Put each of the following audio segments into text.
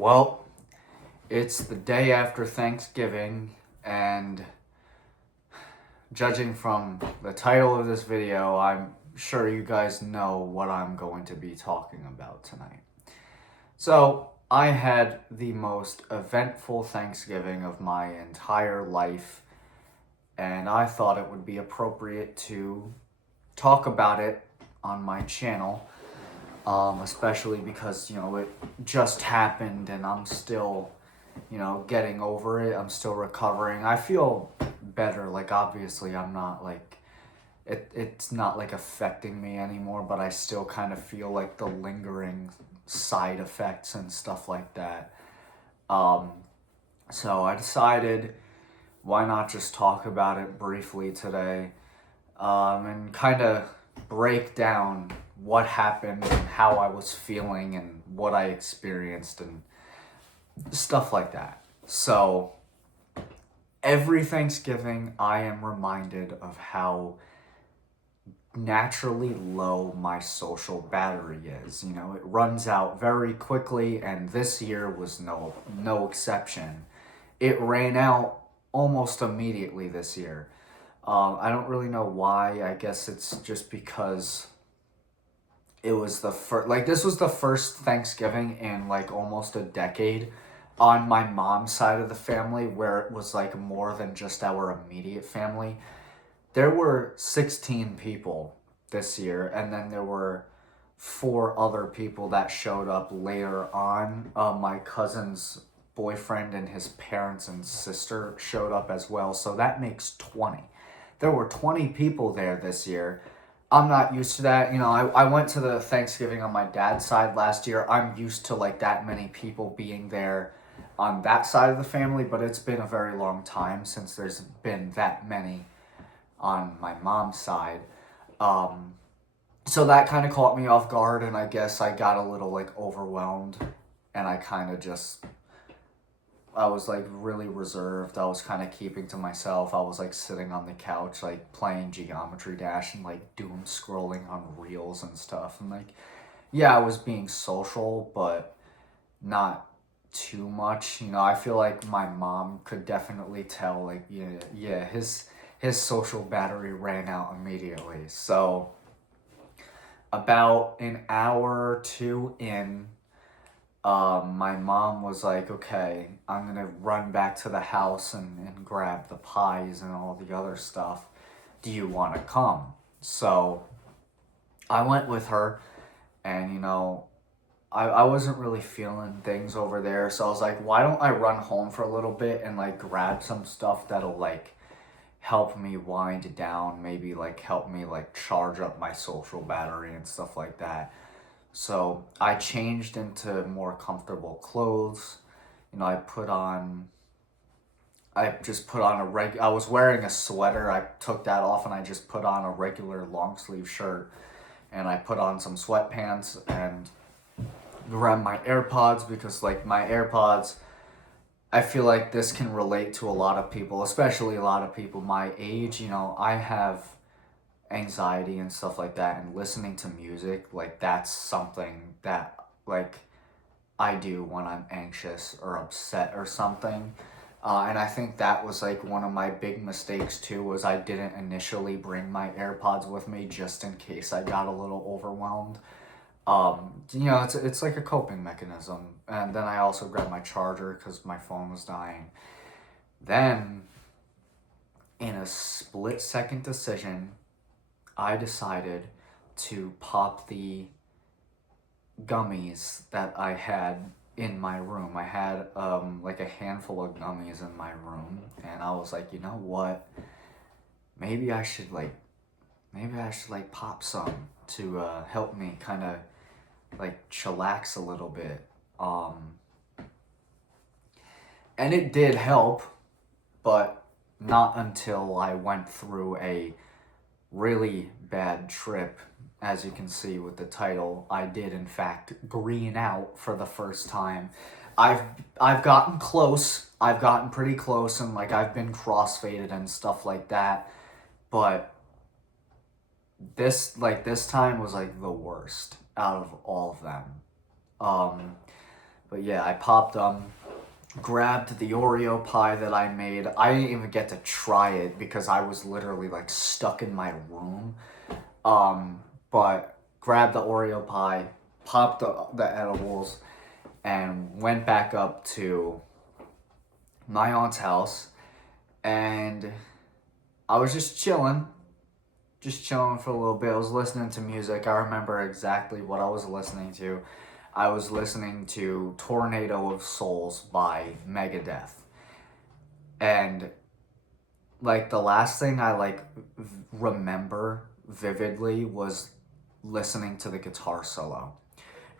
Well, it's the day after Thanksgiving, and judging from the title of this video, I'm sure you guys know what I'm going to be talking about tonight. So, I had the most eventful Thanksgiving of my entire life, and I thought it would be appropriate to talk about it on my channel, especially because, it just happened and I'm still getting over it. I'm still recovering. I feel better. Like, obviously, I'm not like, it's not like affecting me anymore, but I still kind of feel like the lingering side effects and stuff like that. Um, so I decided, why not just talk about it briefly today, and kind of break down what happened and how I was feeling and what I experienced and stuff like that. So, every Thanksgiving, I am reminded of how naturally low my social battery is. It runs out very quickly, and this year was no exception. It ran out almost immediately this year. I don't really know why. I guess it's just because it was the first, like, this was the first Thanksgiving in like almost a decade on my mom's side of the family where it was like more than just our immediate family. There were 16 people this year, and then there were four other people that showed up later on. My cousin's boyfriend and his parents and sister showed up as well, so that makes 20. There were 20 people there this year. I'm not used to that. I went to the Thanksgiving on my dad's side last year. I'm used to like that many people being there on that side of the family, but it's been a very long time since there's been that many on my mom's side. Um, so that kind of caught me off guard, and I guess I got a little like overwhelmed, and I was like really reserved. I was kind of keeping to myself. I was like sitting on the couch, like playing Geometry Dash and like doom scrolling on reels and stuff. And like, yeah, I was being social, but not too much. I feel like my mom could definitely tell, like, yeah, his social battery ran out immediately. So about an hour or two in, my mom was like, okay, I'm gonna run back to the house and grab the pies and all the other stuff. Do you want to come? So I went with her, and I wasn't really feeling things over there. So I was like, why don't I run home for a little bit and like grab some stuff that'll like help me wind down, maybe like help me like charge up my social battery and stuff like that. So I changed into more comfortable clothes. I just put on I was wearing a sweater. I took that off and I just put on a regular long sleeve shirt, and I put on some sweatpants and grabbed my AirPods, because like my AirPods, I feel like this can relate to a lot of people, especially a lot of people my age. I have anxiety and stuff like that, and listening to music, like, that's something that like I do when I'm anxious or upset or something. And I think that was like one of my big mistakes too, was I didn't initially bring my AirPods with me just in case I got a little overwhelmed. It's like a coping mechanism. And then I also grabbed my charger because my phone was dying. Then, in a split second decision, I decided to pop the gummies that I had in my room. I had like a handful of gummies in my room, and I was like, you know what? Maybe I should like pop some to help me kind of like chillax a little bit. And it did help, but not until I went through a really bad trip. As you can see with the title, I did in fact green out for the first time. I've I've gotten close. I've gotten pretty close, and like I've been crossfaded and stuff like that. But this time was like the worst out of all of them. Um But yeah, I popped grabbed the Oreo pie that I made. I didn't even get to try it because I was literally like stuck in my room. But grabbed the Oreo pie, popped the edibles, and went back up to my aunt's house. And I was just chilling for a little bit. I was listening to music. I remember exactly what I was listening to. I was listening to Tornado of Souls by Megadeth. And like the last thing I like remember vividly was listening to the guitar solo.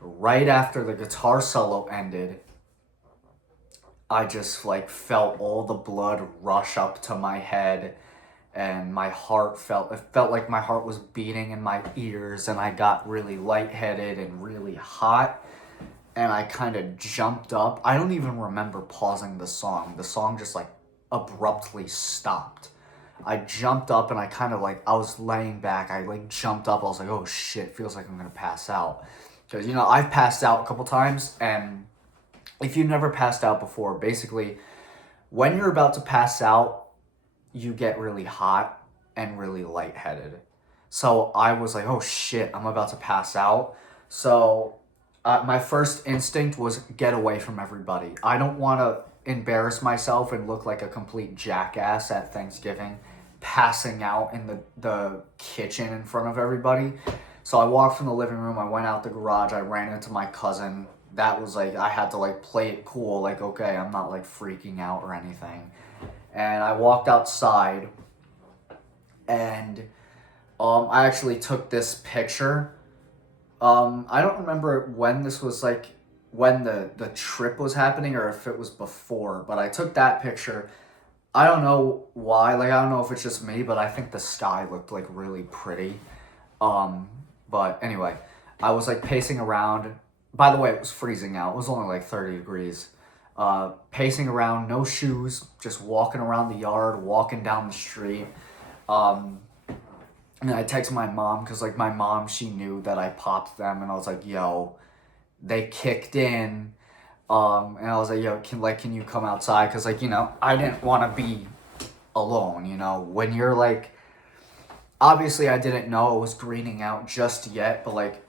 Right after the guitar solo ended, I just like felt all the blood rush up to my head, and my heart it felt like my heart was beating in my ears, and I got really lightheaded and really hot, and I kind of jumped up. I don't even remember pausing the song. The song just like abruptly stopped. I jumped up and I kind of like, I was laying back. I like jumped up. I was like, oh shit, feels like I'm gonna pass out. Because, you know, I've passed out a couple times, and if you've never passed out before, basically, when you're about to pass out, you get really hot and really lightheaded. So I was like, oh shit, I'm about to pass out. So my first instinct was get away from everybody. I don't want to embarrass myself and look like a complete jackass at Thanksgiving, passing out in the kitchen in front of everybody. So I walked from the living room, I went out the garage, I ran into my cousin. That was like, I had to like play it cool, like, okay, I'm not like freaking out or anything. And I walked outside, and I actually took this picture. I don't remember when this was like, when the trip was happening or if it was before, but I took that picture. I don't know why, like, I don't know if it's just me, but I think the sky looked like really pretty. Um, but anyway, I was like pacing around. By the way, it was freezing out. It was only like 30 degrees. Pacing around, no shoes, just walking around the yard, walking down the street. Um, and I texted my mom because, like, my mom, she knew that I popped them, and I was like, yo, they kicked in. And I was like, yo, can you come outside? Because, like, you know, I didn't want to be alone, you know? When you're, like, obviously I didn't know it was greening out just yet, but, like,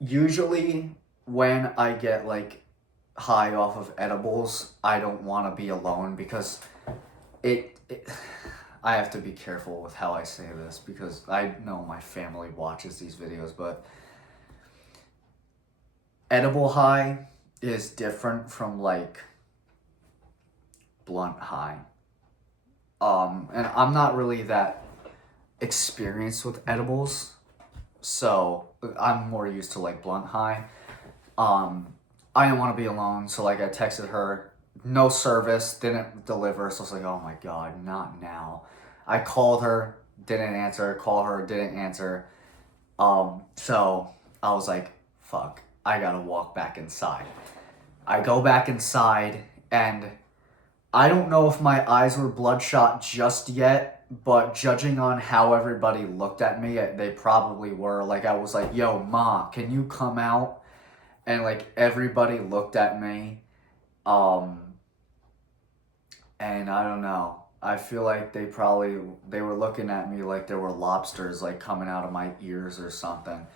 usually when I get, like, high off of edibles, I don't want to be alone because it I have to be careful with how I say this because I know my family watches these videos, but edible high is different from like blunt high. And I'm not really that experienced with edibles, so I'm more used to like blunt high. I didn't want to be alone, so like I texted her, no service, didn't deliver, so I was like, oh my god, not now. I called her, didn't answer, call her, didn't answer. So I was like, fuck, I gotta walk back inside. I go back inside, and I don't know if my eyes were bloodshot just yet, but judging on how everybody looked at me, they probably were. Like, I was like, yo, Ma, can you come out? And like everybody looked at me, um and I don't know, I feel like they were looking at me like there were lobsters like coming out of my ears or something.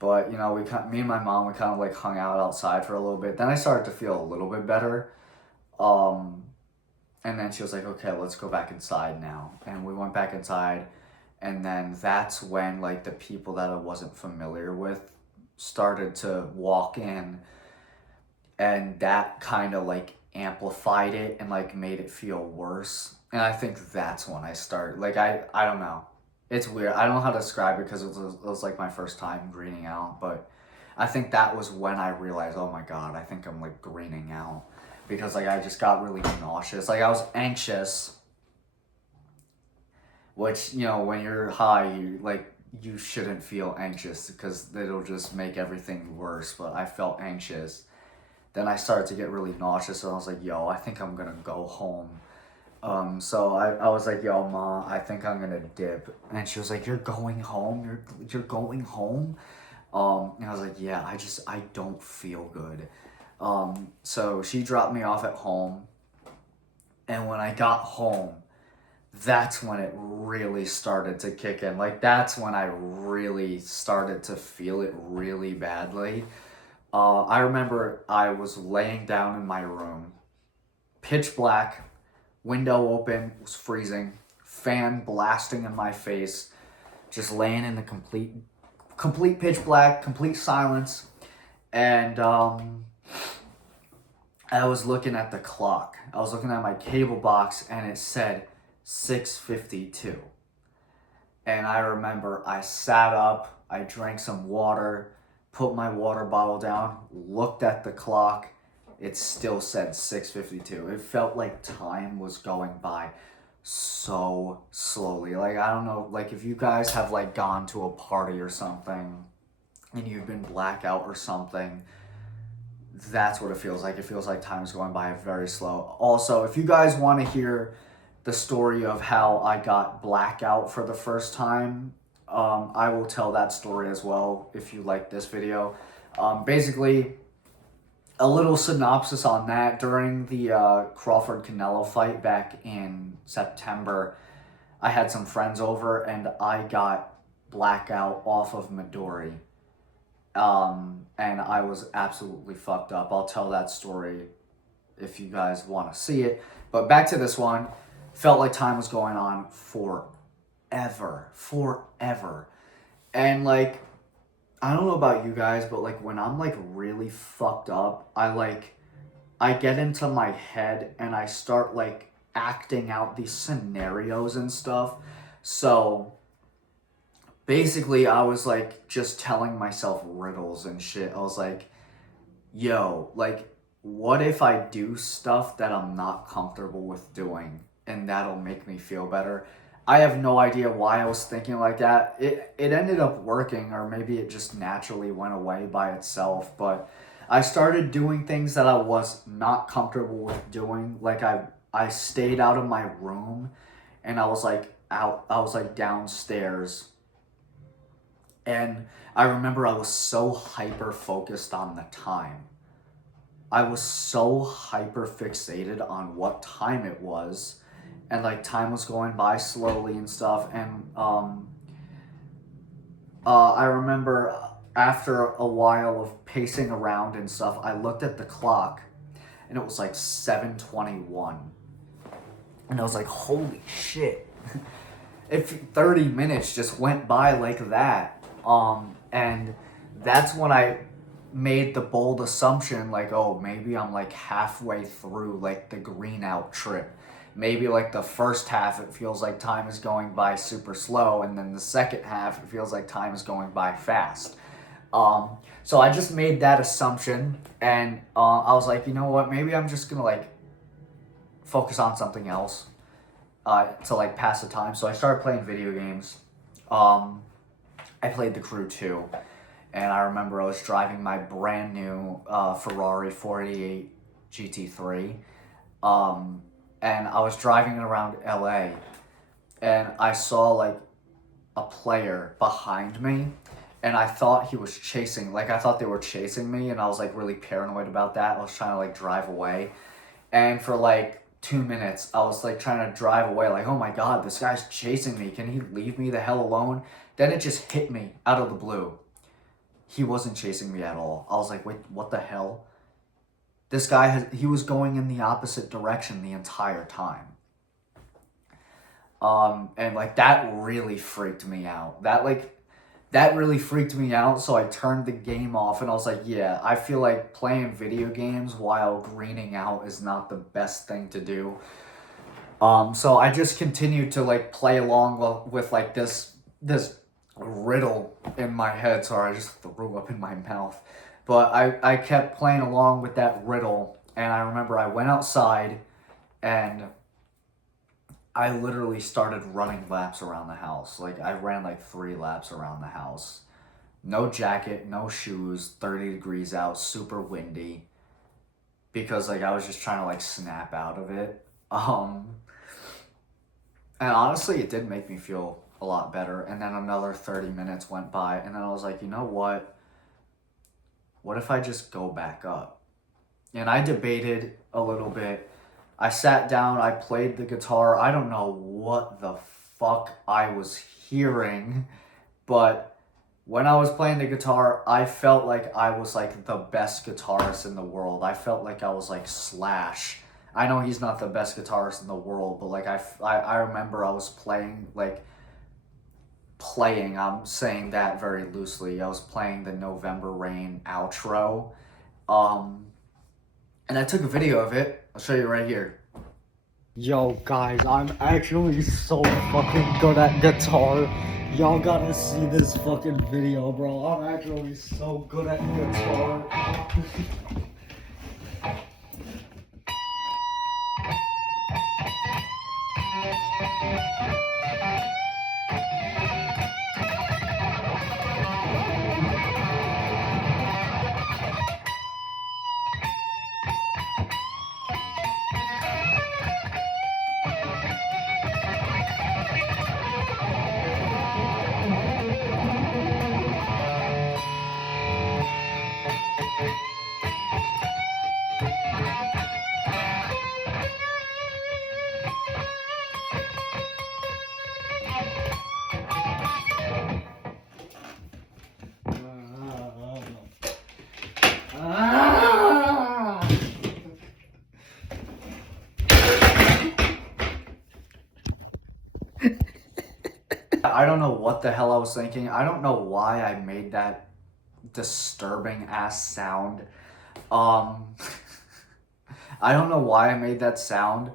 But you know, me and my mom, we kind of like hung out outside for a little bit. Then I started to feel a little bit better, um and then she was like, okay, let's go back inside now, and we went back inside. And then that's when like the people that I wasn't familiar with started to walk in, and that kind of like amplified it and like made it feel worse. And I think that's when I started like, I don't know, it's weird, I don't know how to describe it because it was like my first time greening out. But I think that was when I realized, oh my god, I think I'm like greening out, because like I just got really nauseous, like I was anxious, which, you know, when you're high, you shouldn't feel anxious because it'll just make everything worse. But I felt anxious. Then I started to get really nauseous, and I was like, yo, I think I'm gonna go home. So I was like, yo, Ma, I think I'm gonna dip. And she was like, you're going home? You're going home? And I was like, yeah, I don't feel good. So she dropped me off at home, and when I got home, that's when it really started to kick in. Like, that's when I really started to feel it really badly. I remember I was laying down in my room, pitch black, window open, it was freezing, fan blasting in my face, just laying in the complete pitch black, complete silence, and I was looking at the clock. I was looking at my cable box, and it said 6:52. And I remember I sat up, I drank some water, put my water bottle down, looked at the clock. It still said 6:52. It felt like time was going by so slowly. Like, I don't know, like if you guys have like gone to a party or something and you've been blackout or something, that's what it feels like. It feels like time is going by very slow. Also, if you guys want to hear the story of how I got blackout for the first time, I will tell that story as well if you like this video. Basically, a little synopsis on that. During the Crawford Canelo fight back in September, I had some friends over and I got blackout off of Midori. And I was absolutely fucked up. I'll tell that story if you guys want to see it. But back to this one. Felt like time was going on forever. And like, I don't know about you guys, but like when I'm like really fucked up, I get into my head and I start like acting out these scenarios and stuff. So basically I was like just telling myself riddles and shit. I was like, yo, like, what if I do stuff that I'm not comfortable with doing and that'll make me feel better? I have no idea why I was thinking like that. It ended up working, or maybe it just naturally went away by itself, but I started doing things that I was not comfortable with doing. Like I stayed out of my room and I was like downstairs, and I remember I was so hyper focused on the time. I was so hyper fixated on what time it was, and like time was going by slowly and stuff. And I remember after a while of pacing around and stuff, I looked at the clock, and it was like 7:21, and I was like, "Holy shit!" If 30 minutes just went by like that. And that's when I made the bold assumption, like, oh, maybe I'm like halfway through like the green out trip. Maybe like the first half it feels like time is going by super slow, and then the second half it feels like time is going by fast. So I just made that assumption, and I was like, you know what, maybe I'm just gonna like focus on something else to like pass the time. So I started playing video games. I played The Crew 2, and I remember I was driving my brand new Ferrari 488 GT3, and I was driving it around LA, and I saw like a player behind me, and I thought he was chasing, like I thought they were chasing me, and I was like really paranoid about that. I was trying to like drive away, and for like 2 minutes, I was like trying to drive away, like, oh my god, this guy's chasing me. Can he leave me the hell alone? Then it just hit me out of the blue. He wasn't chasing me at all. I was like, wait, what the hell? This guy he was going in the opposite direction the entire time. And like that really freaked me out. That really freaked me out, so I turned the game off and I was like, yeah, I feel like playing video games while greening out is not the best thing to do. So I just continued to like play along with like this riddle in my head. Sorry, I just threw up in my mouth. But I kept playing along with that riddle, and I remember I went outside and I literally started running laps around the house. Like, I ran like 3 laps around the house. No jacket, no shoes, 30 degrees out, super windy. Because like I was just trying to like snap out of it. And honestly, it did make me feel a lot better. And then another 30 minutes went by, and then I was like, you know what? What if I just go back up? and I debated a little bit. I sat down, I played the guitar. I don't know what the fuck I was hearing, but when I was playing the guitar, I felt like I was like the best guitarist in the world. I felt like I was like Slash. I know he's not the best guitarist in the world, but like I remember I was playing, I'm saying that very loosely. I was playing the November Rain outro. Um, and I took a video of it. I'll show you right here. Yo, guys, I'm actually so fucking good at guitar. Y'all gotta see this fucking video, bro. I'm actually so good at guitar. I don't know what the hell I was thinking. I don't know why I made that disturbing ass sound. Um, I don't know why I made that sound.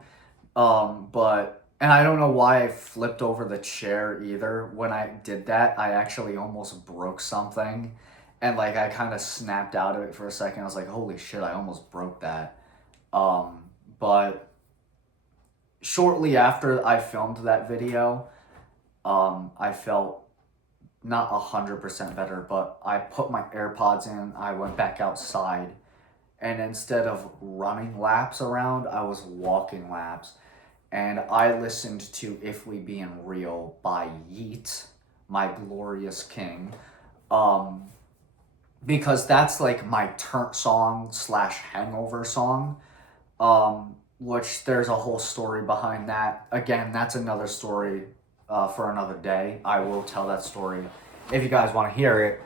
And I don't know why I flipped over the chair either. When I did that, I actually almost broke something. And like I kind of snapped out of it for a second. I was like, holy shit, I almost broke that. But shortly after I filmed that video, I felt not 100% better, but I put my AirPods in, I went back outside, and instead of running laps around, I was walking laps. And I listened to If We Being Real by Yeat, My Glorious King, because that's like my turn song slash hangover song, which there's a whole story behind that. Again, that's another story for another day. I will tell that story if you guys want to hear it.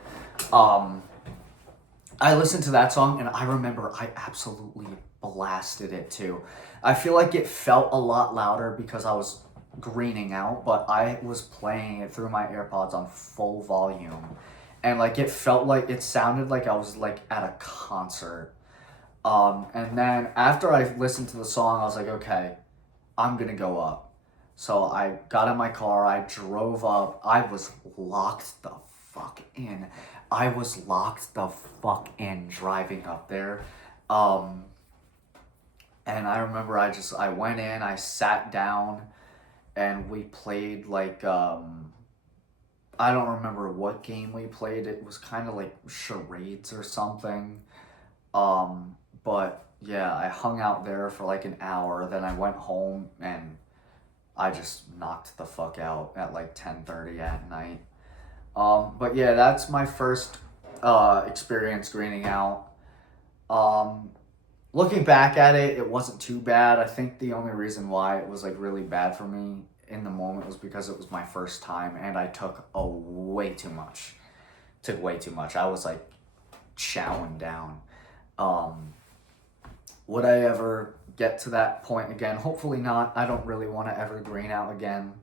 I listened to that song and I remember I absolutely blasted it too. I feel like it felt a lot louder because I was greening out, but I was playing it through my AirPods on full volume. And like it felt like it sounded like I was like at a concert. And then after I listened to the song, I was like, okay, I'm gonna go up. So I got in my car, I drove up, I was locked the fuck in. I was locked the fuck in driving up there. And I remember I went in, I sat down, and we played like, I don't remember what game we played. It was kind of like charades or something. But yeah, I hung out there for like an hour, then I went home and I just knocked the fuck out at like 10:30 at night. But yeah, that's my first experience greening out. Um, Looking back at it, it wasn't too bad. I think the only reason why it was like really bad for me in the moment was because it was my first time and I took way too much. Took way too much. I was like chowing down. Um, would I ever get to that point again? Hopefully not. I don't really want to ever green out again.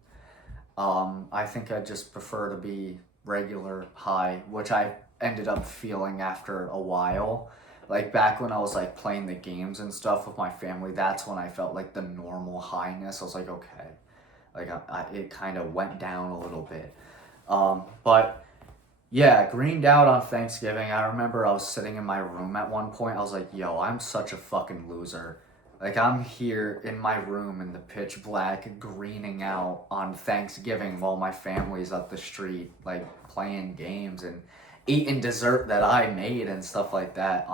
I think I just prefer to be regular high, which I ended up feeling after a while. Like back when I was like playing the games and stuff with my family, that's when I felt like the normal highness. I was like, okay, like it kind of went down a little bit. But yeah, greened out on Thanksgiving. I remember I was sitting in my room at one point. I was like, yo, I'm such a fucking loser. Like, I'm here in my room in the pitch black, greening out on Thanksgiving while my family's up the street, like, playing games and eating dessert that I made and stuff like that.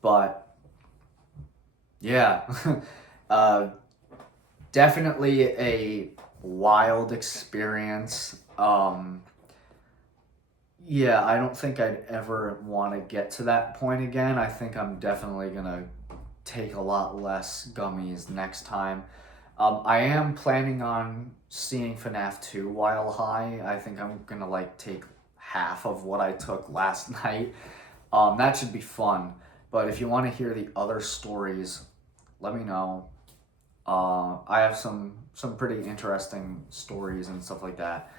But, yeah. uh, Definitely a wild experience. Yeah, I don't think I'd ever want to get to that point again. I think I'm definitely gonna take a lot less gummies next time. I am planning on seeing FNAF 2 while high. I think I'm gonna like take half of what I took last night. That should be fun. But if you want to hear the other stories, let me know. I have some pretty interesting stories and stuff like that.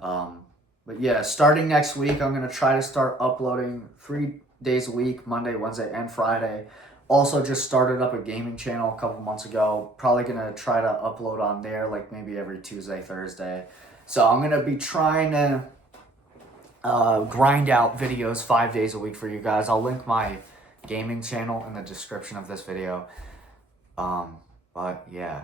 But yeah, starting next week, I'm gonna try to start uploading 3 days a week, Monday, Wednesday, and Friday. Also, just started up a gaming channel a couple months ago. Probably gonna try to upload on there, like maybe every Tuesday, Thursday. So I'm gonna be trying to grind out videos 5 days a week for you guys. I'll link my gaming channel in the description of this video. But yeah,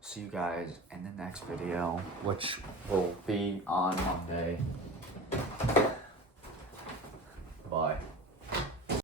see you guys in the next video, which will be on Monday.